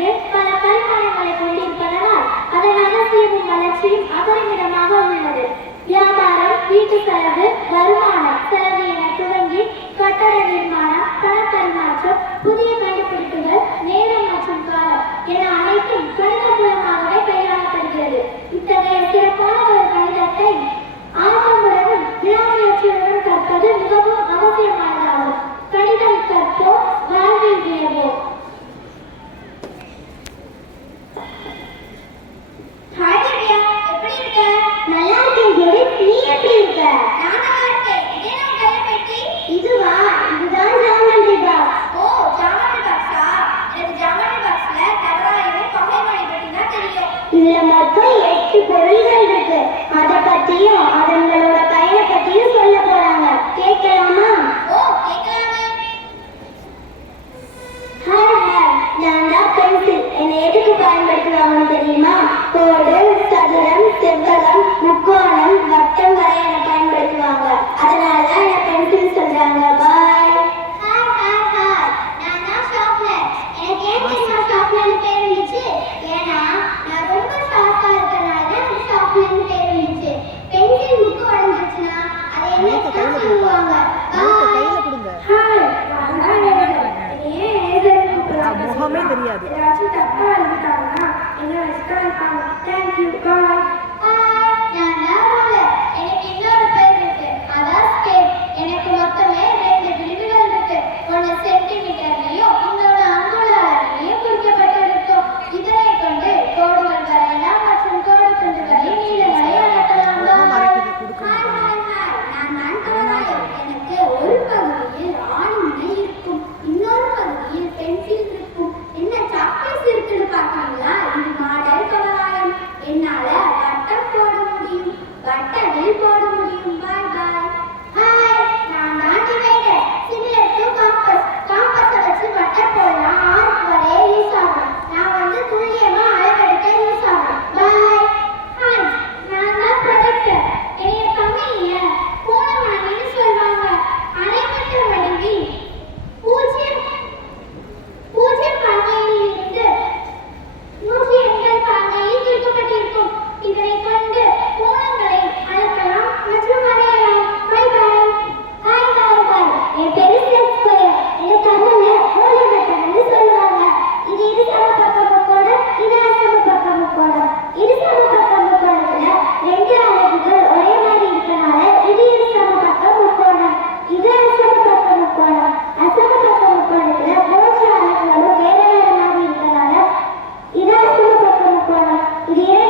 என்பது பல பரிமாணங்களை கொண்டிருப்பதனால் அதன் அவசியமும் வளர்ச்சியும் அபரிமிதமாக உள்ளது. வியாபாரம் வீட்டு செலவு வருமானம் செலவு என துவங்கி கட்டட நிர்மாணம் பண பரிமாற்றம் புதிய இருக்க இதுவா? இதுதான் ஜாமெண்ட்ரி பாக்ஸ். ஓ ஜாமெண்ட்ரி பாக்ஸா? எனக்கு ஜாமெண்ட்ரி பாக்ஸ்ல தவறாயும் பகைமொழி பற்றி தான் தெரியும். இதுல மொத்தம் எட்டு பொருள்கள் இருக்கு. அத பத்தியும் அதங்களோட பயனை பத்தியும் சொல்ல போறாங்க. கேட்கலாமா? ஓ கேட்கலாமே. Hi hi. நான் தான் பென்சில். என்னை எதுக்கு பயன்படுத்துவாங்கன்னு தெரியுமா? கோடு எதுவுமே தெரியாது. griega